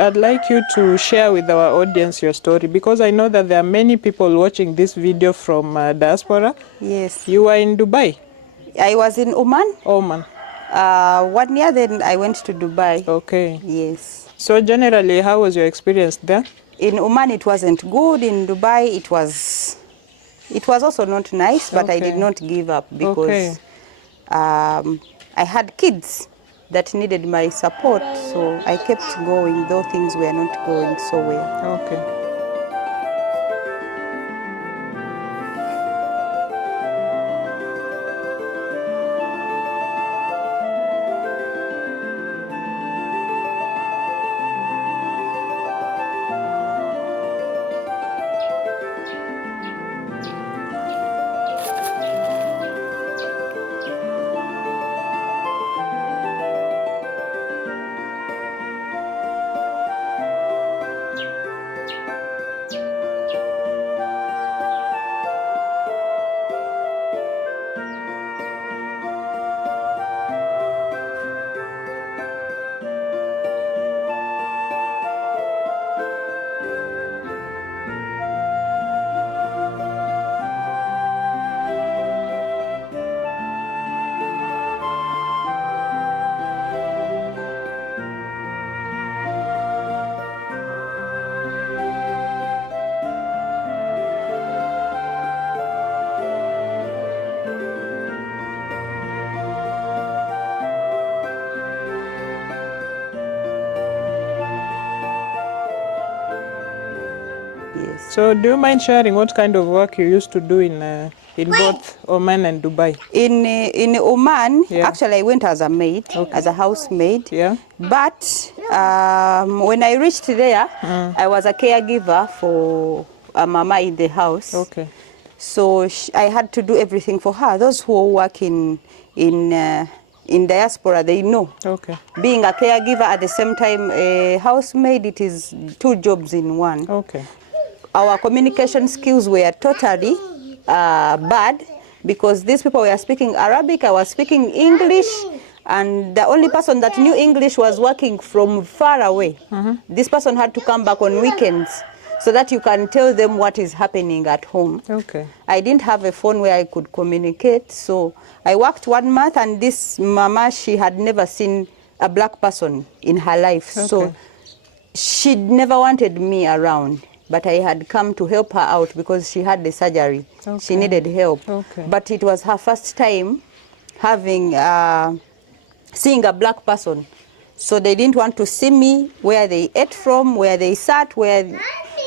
I'd like you to share with our audience your story, because I know that there are many people watching this video from Diaspora. Yes. You were in Dubai? I was in Oman. Oman. 1 year, then I went to Dubai. Okay. Yes. So generally, how was your experience there? In Oman, it wasn't good. In Dubai, it was also not nice, but I did not give up because I had kids that needed my support, so I kept going, though things were not going so well. Okay. Yes. So do you mind sharing what kind of work you used to do in both Oman and Dubai? In Oman, Yeah. actually I went as a maid, Okay. as a housemaid. Yeah. But when I reached there, I was a caregiver for a mama in the house. Okay. So I had to do everything for her. Those who work in Diaspora, they know. Okay. Being a caregiver at the same time a housemaid, it is 2 jobs in one. Okay. Our communication skills were totally bad because these people were speaking Arabic, I was speaking English, and the only person that knew English was working from far away. This person had to come back on weekends so that you can tell them what is happening at home. Okay. I didn't have a phone where I could communicate, so I worked 1 month, and this mama, she had never seen a black person in her life. Okay. So she never wanted me around, but I had come to help her out because she had the surgery. Okay. She needed help. Okay. But it was her first time having seeing a black person. So they didn't want to see me, where they ate from, where they sat, where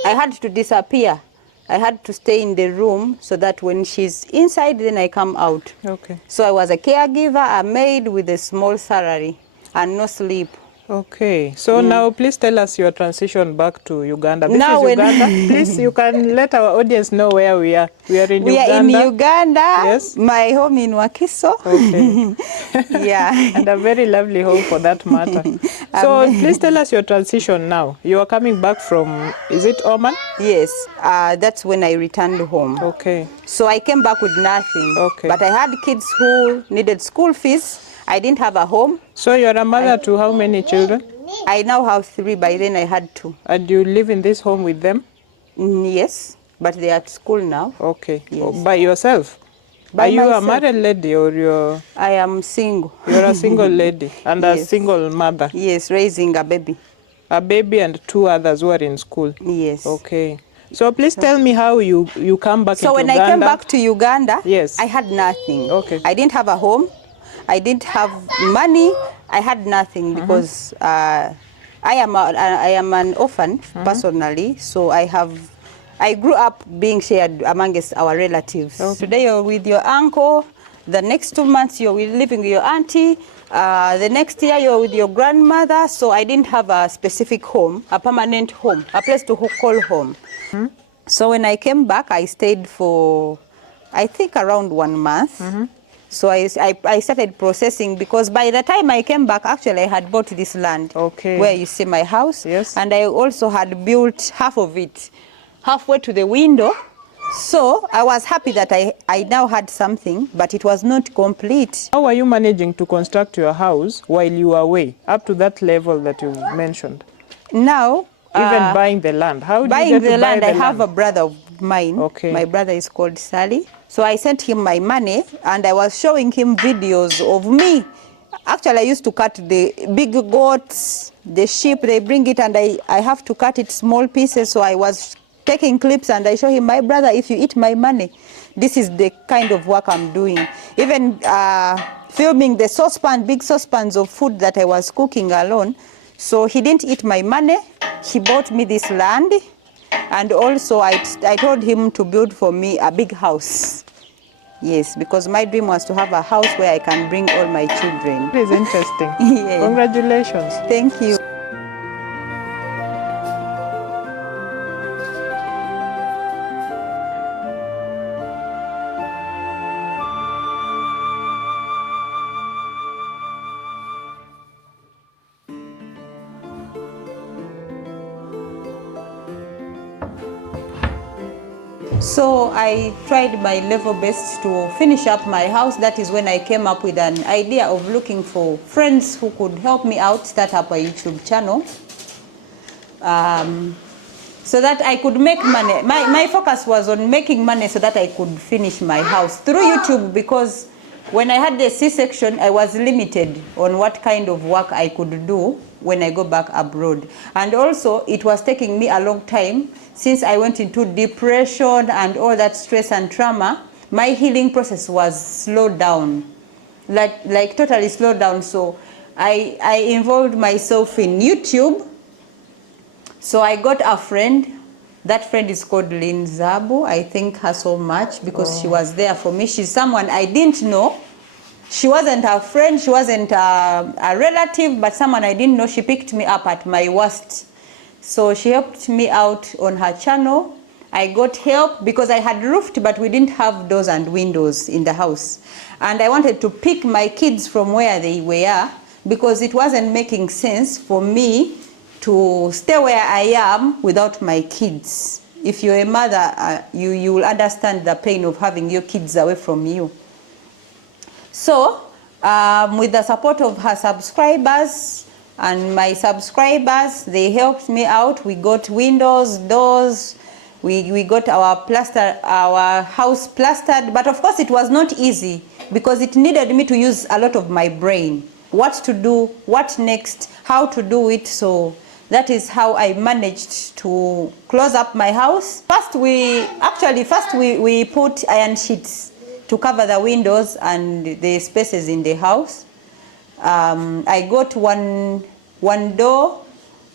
I had to disappear. I had to stay in the room so that when she's inside, then I come out. Okay. So I was a caregiver, a maid with a small salary and no sleep. Okay, so now please tell us your transition back to Uganda. This Now is Uganda. Please, you can let our audience know where we are. We are in Uganda. We are in Uganda. Yes. My home in Wakiso. Okay. Yeah. And a very lovely home for that matter. So please tell us your transition now. You are coming back from, is it Oman? Yes, that's when I returned home. Okay. So I came back with nothing. Okay. But I had kids who needed school fees. I didn't have a home. So you're a mother to how many children? I now have 3, by then I had 2. And you live in this home with them? Yes, but they are at school now. Okay. Yes. By yourself? By Are you myself. a married lady or you're I am single. a single lady and a Yes. single mother? Yes, raising a baby. A baby and 2 others who are in school? Yes. Okay. So please tell me how you come back So into when Uganda. I came back to Uganda, Yes. I had nothing. Okay. I didn't have a home. I didn't have money. I had nothing because I am an orphan personally. So I grew up being shared amongst our relatives. Okay. Today you're with your uncle. The next 2 months you're living with your auntie. The next year you're with your grandmother. So I didn't have a specific home, a permanent home, a place to call home. So when I came back, I stayed for, I think, around 1 month. So I started processing, because by the time I came back, actually I had bought this land where you see my house. Yes. And I also had built half of it, halfway to the window. So I was happy that I now had something, but it was not complete. How are you managing to construct your house while you are away, up to that level that you mentioned? Now, Even buying the land. How did you buying get the to buy land, the I land? have a brother of mine. Okay. My brother is called Sally. So I sent him my money and I was showing him videos of me. Actually, I used to cut the big goats, the sheep, they bring it and I have to cut it small pieces. So I was taking clips and I show him, my brother, if you eat my money, this is the kind of work I'm doing. Even filming the saucepan, big saucepans of food that I was cooking alone. So he didn't eat my money. He bought me this land. And also I told him to build for me a big house. Yes, because my dream was to have a house where I can bring all my children. It is interesting. Yeah. Congratulations. Thank you. So I tried my level best to finish up my house. That is when I came up with an idea of looking for friends who could help me out, start up a YouTube channel. So that I could make money. My focus was on making money so that I could finish my house through YouTube, because when I had the C-section, I was limited on what kind of work I could do when I go back abroad. And also, it was taking me a long time since I went into depression and all that stress and trauma. My healing process was slowed down, like totally slowed down. So I involved myself in YouTube. So I got a friend. That friend is called Lynn Zabu. I thank her so much because she was there for me. She's someone I didn't know. She wasn't a friend, she wasn't a relative, but someone I didn't know. She picked me up at my worst. So she helped me out on her channel. I got help because I had roofed, but we didn't have doors and windows in the house. And I wanted to pick my kids from where they were because it wasn't making sense for me to stay where I am without my kids. If you're a mother, you will understand the pain of having your kids away from you. So, with the support of her subscribers and my subscribers, they helped me out. We got windows, doors, we got our house plastered. But of course, it was not easy because it needed me to use a lot of my brain. What to do, what next, how to do it. So that is how I managed to close up my house. First, we put iron sheets to cover the windows and the spaces in the house. I got one door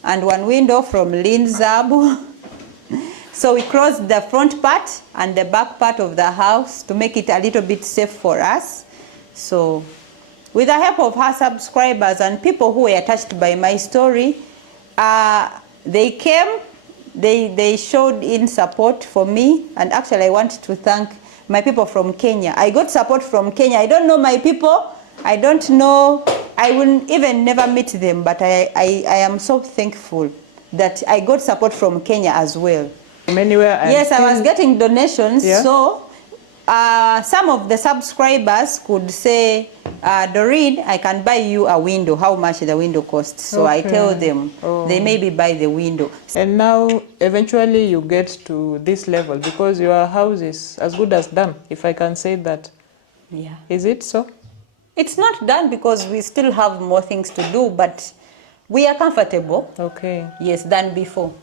and one window from Lynn Zabu. So we closed the front part and the back part of the house to make it a little bit safe for us. So with the help of her subscribers and people who were touched by my story, they came, they showed in support for me. And actually I want to thank my people from Kenya. I got support from Kenya. I don't know my people. I don't know, I will even never meet them, but I am so thankful that I got support from Kenya as well. Yes, I was getting donations. Yeah. So some of the subscribers could say, Doreen, I can buy you a window, how much the window costs. So I tell them, they maybe buy the window. And now, eventually you get to this level because your house is as good as done, if I can say that. Yeah. Is it so? It's not done because we still have more things to do, but we are comfortable. Okay. Yes, than before.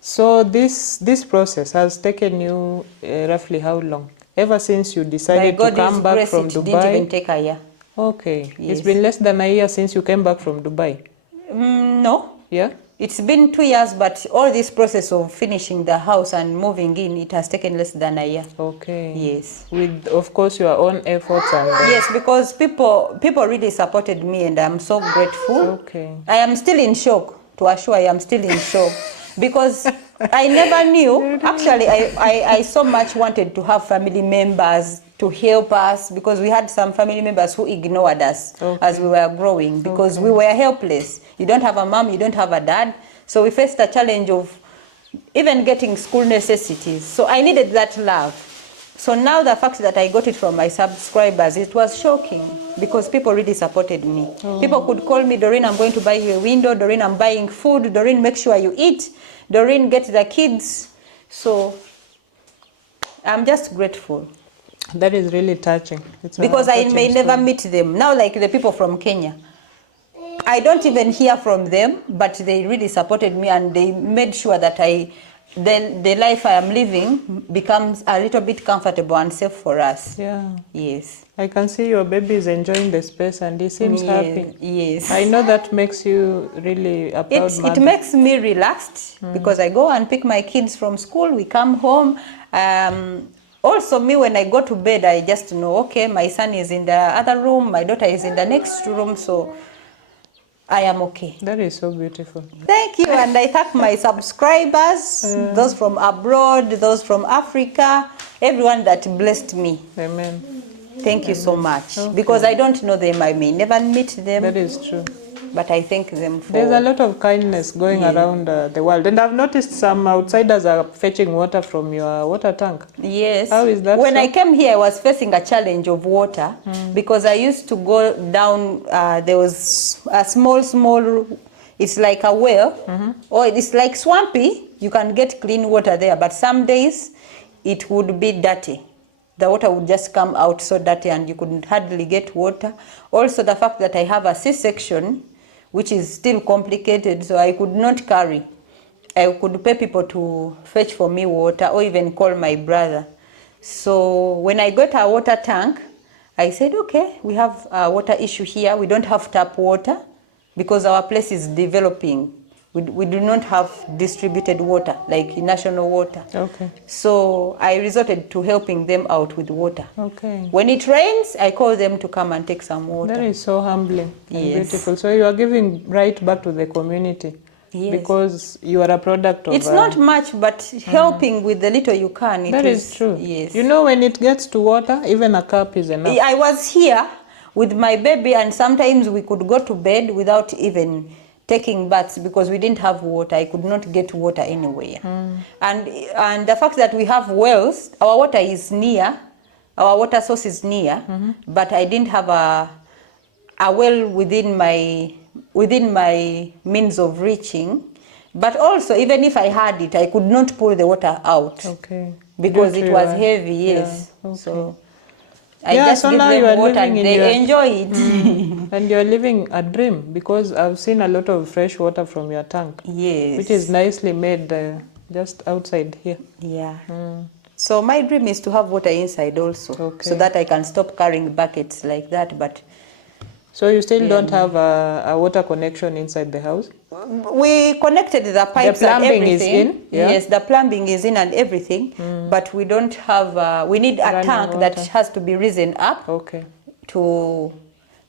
So this process has taken you roughly how long? Ever since you decided to come back from Dubai? It didn't even take a year. Okay. Yes. It's been less than a year since you came back from Dubai? No. Yeah? It's been 2 years, but all this process of finishing the house and moving in, it has taken less than a year. Okay. Yes. With, of course, your own efforts and... Yes, because people really supported me and I'm so grateful. Okay. I am still in shock, to assure I am still in shock. Because I never knew, actually I so much wanted to have family members to help us because we had some family members who ignored us as we were growing because we were helpless. You don't have a mom, you don't have a dad. So we faced a challenge of even getting school necessities. So I needed that love. So now the fact that I got it from my subscribers, it was shocking because people really supported me. People could call me, Doreen, I'm going to buy you a window. Doreen, I'm buying food. Doreen, make sure you eat. Doreen, get the kids. So I'm just grateful. That is really touching. It's because I may never meet them. Now, like the people from Kenya, I don't even hear from them, but they really supported me and they made sure that the life I am living becomes a little bit comfortable and safe for us. Yeah. Yes. I can see your baby is enjoying the space and he seems happy. Yes. I know that makes you really a proud mother. It makes me relaxed because I go and pick my kids from school. We come home. Also, me, when I go to bed, I just know, okay, my son is in the other room, my daughter is in the next room, so I am okay. That is so beautiful. Thank you, and I thank my subscribers, those from abroad, those from Africa, everyone that blessed me. Amen. Thank you so much. Okay. Because I don't know them, I may never meet them. That is true. But I thank them for... There's a lot of kindness going around the world. And I've noticed some outsiders are fetching water from your water tank. Yes. How is that? When I came here, I was facing a challenge of water because I used to go down, there was a small, it's like a well, or it's like swampy. You can get clean water there, but some days it would be dirty. The water would just come out so dirty and you couldn't hardly get water. Also, the fact that I have a C-section, which is still complicated, so I could not carry. I could pay people to fetch for me water or even call my brother. So when I got a water tank, I said, okay, we have a water issue here. We don't have tap water because our place is developing. We do not have distributed water, like national water. Okay. So I resorted to helping them out with water. Okay. When it rains, I call them to come and take some water. That is so humbling and Yes. beautiful. So you are giving right back to the community. Yes. Because you are a product of... It's not much, but helping with the little you can. That is true. Yes. You know, when it gets to water, even a cup is enough. I was here with my baby and sometimes we could go to bed without even taking baths because we didn't have water. I could not get water anywhere. And the fact that we have wells, our water is near, our water source is near, but I didn't have a well within my means of reaching. But also, even if I had it, I could not pull the water out. Okay. Because it was heavy, yes. Yeah. Okay. So I just give them water and they enjoy it. And you're living a dream because I've seen a lot of fresh water from your tank. Yes. Which is nicely made just outside here. Yeah. So my dream is to have water inside also, so that I can stop carrying buckets like that. But so you still don't have a water connection inside the house? We connected the pipes and everything. The plumbing is in? Yeah? Yes, the plumbing is in and everything. But we don't have, we need a tank that has to be risen up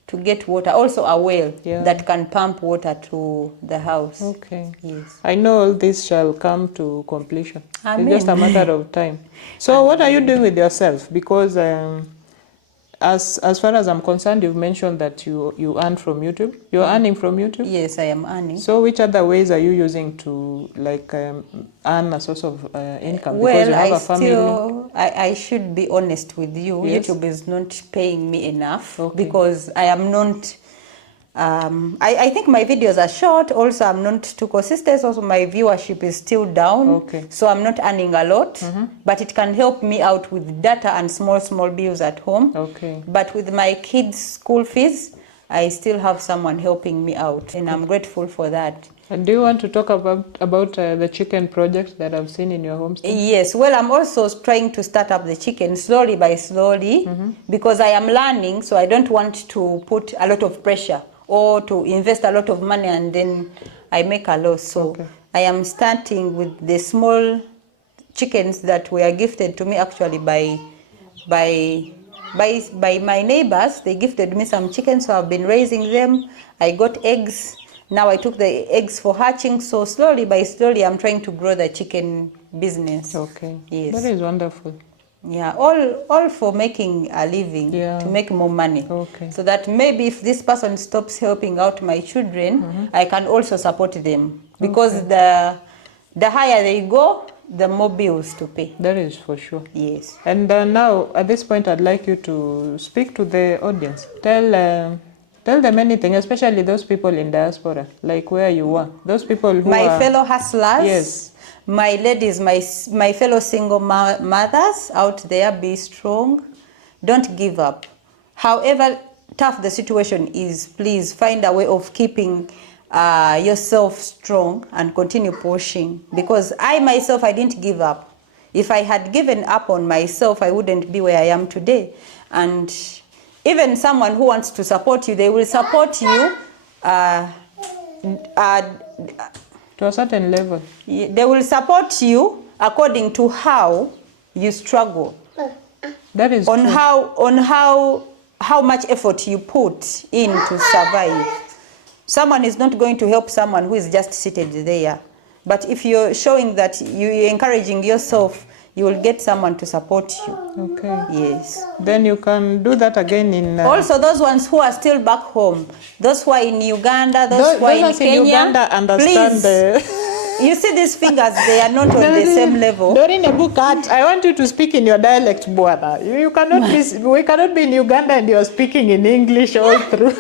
to get water. Also a well that can pump water to the house. Okay. Yes. I know all this shall come to completion. Amen. It's just a matter of time. So what are you doing with yourself? Because as far as I'm concerned, you've mentioned that you earn from YouTube. You're earning from YouTube? Yes, I am earning. So which other ways are you using to earn a source of income? Well, because you have a family. I should be honest with you. Yes. YouTube is not paying me enough because I am not... I think my videos are short. Also, I'm not too consistent. Also, my viewership is still down. So I'm not earning a lot. But it can help me out with data and small bills at home. But with my kids' school fees, I still have someone helping me out. And I'm grateful for that. And do you want to talk about the chicken project that I've seen in your homestead? Yes. Well, I'm also trying to start up the chicken slowly by slowly because I am learning. So I don't want to put a lot of pressure or to invest a lot of money and then I make a loss. So I am starting with the small chickens that were gifted to me actually by my neighbors. They gifted me some chickens, so I've been raising them. I got eggs. Now I took the eggs for hatching. So slowly by slowly, I'm trying to grow the chicken business. Okay. Yes. That is wonderful. Yeah, all for making a living, to make more money. So that maybe if this person stops helping out my children, I can also support them. Because the higher they go, the more bills to pay. That is for sure. Yes. And now, at this point, I'd like you to speak to the audience. Tell them anything, especially those people in diaspora, like where you are. Those people who my are... fellow hustlers. Yes. My ladies, my fellow single mothers out there, be strong. Don't give up. However tough the situation is, please find a way of keeping yourself strong and continue pushing. Because I myself, I didn't give up. If I had given up on myself, I wouldn't be where I am today. And even someone who wants to support you, they will support you to a certain level. They will support you according to how you struggle. That is on true. how much effort you put in to survive. Someone is not going to help someone who is just seated there. But if you're showing that you're encouraging yourself, you will get someone to support you. Okay. Yes. Then you can do that again in... Also, those ones who are still back home, those who are in Uganda, those who are in Kenya, in Uganda understand please. You see these fingers, they are not on the same level. Doreen Lukwago, I want you to speak in your dialect, Bwana. You cannot be, we cannot be in Uganda and you're speaking in English all through.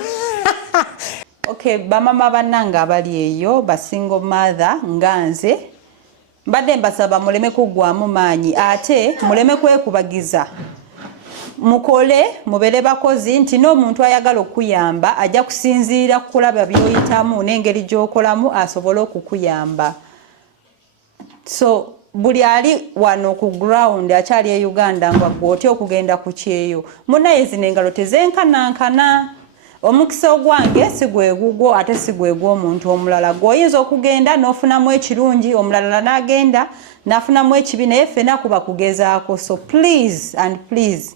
Okay, bamama bananga abali eyo, basingle mother, nganze. Mbadde mbasaba muleme kuggwaamu maanyi ate muleme kwekubagiza. Mukole mubere bakozi nti n'omuntu ayagala okuyamba ajja kusinziira kulaba byoyitamu n'engeri gy'okolamu asobole okukuyamba. So buli ali wano ku ground akyali e Uganda nga gw'otya okugenda ku kyeyo munnaye zino engalo tezenkanankana. Omukisa ogwange si gwegugwo ate si gwegw'omuntu omulala. Gw'oyinza okugenda n'ofunamu ekirungi, omulala n'agenda n'afunamu ekibi, naye ffenna kuba kugezaako. So please and please,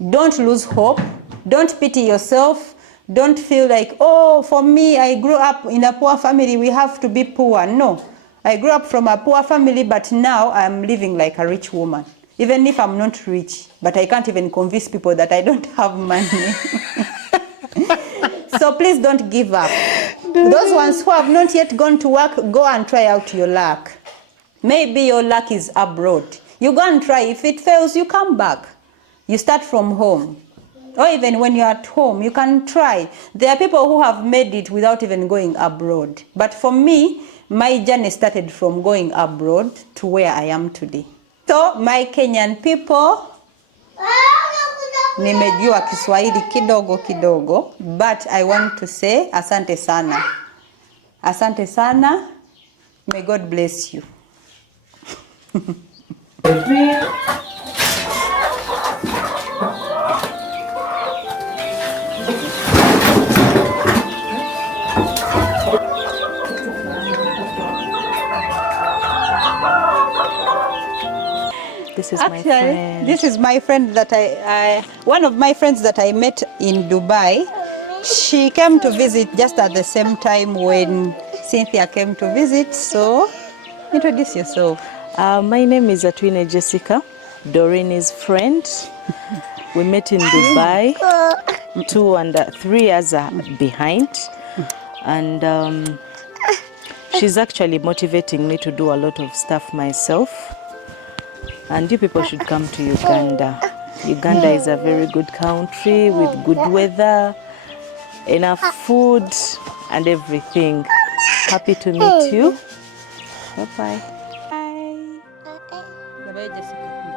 don't lose hope. Don't pity yourself. Don't feel like, oh, for me, I grew up in a poor family, we have to be poor. No. I grew up from a poor family, but now I'm living like a rich woman. Even if I'm not rich, but I can't even convince people that I don't have money. So please don't give up. Those ones who have not yet gone to work, go and try out your luck. Maybe your luck is abroad. You go and try. If it fails, you come back. You start from home. Or even when you're at home, you can try. There are people who have made it without even going abroad. But for me, my journey started from going abroad to where I am today. So, my Kenyan people, nimejua Kiswahili kidogo kidogo, but I want to say asante sana. Asante sana. May God bless you. This is my friend. This is my friend that one of my friends that I met in Dubai. She came to visit just at the same time when Cynthia came to visit. So, introduce yourself. My name is Atwine Jessica, Doreen's friend. We met in Dubai 2 and 3 years behind. And she's actually motivating me to do a lot of stuff myself. And you people should come to Uganda. Uganda is a very good country with good weather, enough food and everything. Happy to meet you. Bye-bye. Bye. Bye-bye, Jessica.